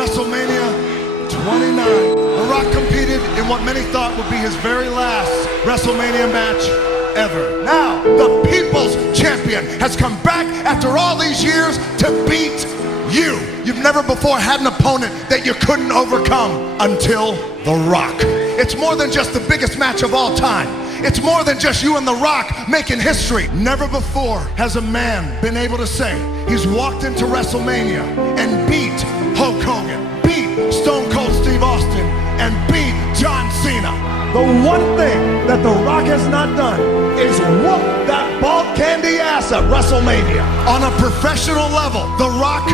WrestleMania 29. The Rock competed in what many thought would be his very last WrestleMania match ever. Now, the People's Champion has come back after all these years to beat you. You've never before had an opponent that you couldn't overcome until The Rock. It's more than just the biggest match of all time. It's more than just you and The Rock making history. Never before has a man been able to say he's walked into WrestleMania and beat Hulk Hogan, beat Stone Cold Steve Austin, and beat John Cena. The one thing that The Rock has not done is whoop that bald candy ass at WrestleMania. On a professional level, The Rock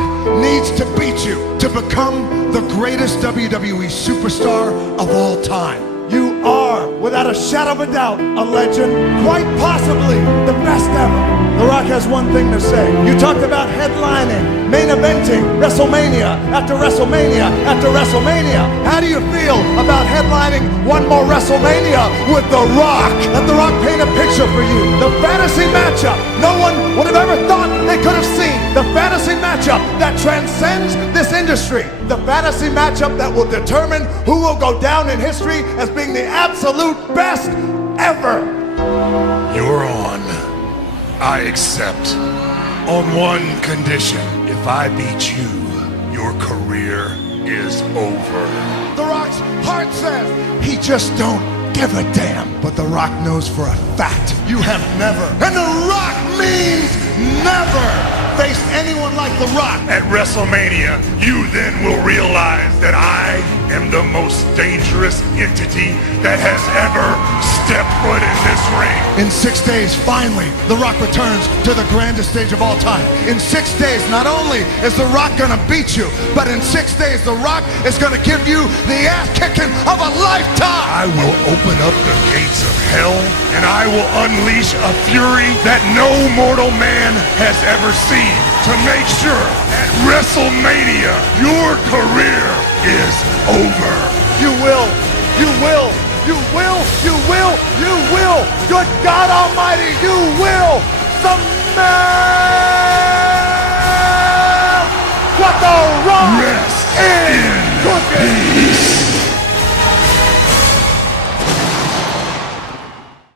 needs to beat you to become the greatest WWE superstar of all time. You are, without a shadow of a doubt, a legend, quite possibly the best ever. The Rock has one thing to say. You talked about headlining, main eventing, WrestleMania after WrestleMania after WrestleMania. How do you feel about headlining one more WrestleMania with The Rock? Let The Rock paint a picture for you. The fantasy matchup no one would have ever thought they could have seen. The fantasy matchup that transcends this industry. The fantasy matchup that will determine who will go down in history as being the absolute best ever. You're on. I accept. On one condition. If I beat you, your career is over. The Rock's heart says he just don't give a damn. But The Rock knows for a fact you have never, and The Rock means never, faced anyone like The Rock. At WrestleMania, you then will realize that I am the most dangerous entity that has ever stepped foot in this ring. In 6 days, finally, The Rock returns to the grandest stage of all time. In 6 days, not only is The Rock gonna beat you, but in 6 days, The Rock is gonna give you the ass kicking of a lifetime. I will open up the gates of hell, and I will unleash a fury that no mortal man has ever seen to make sure at WrestleMania your career is over. You will, you will, you will, you will, you will. Good God Almighty, you will. Smash!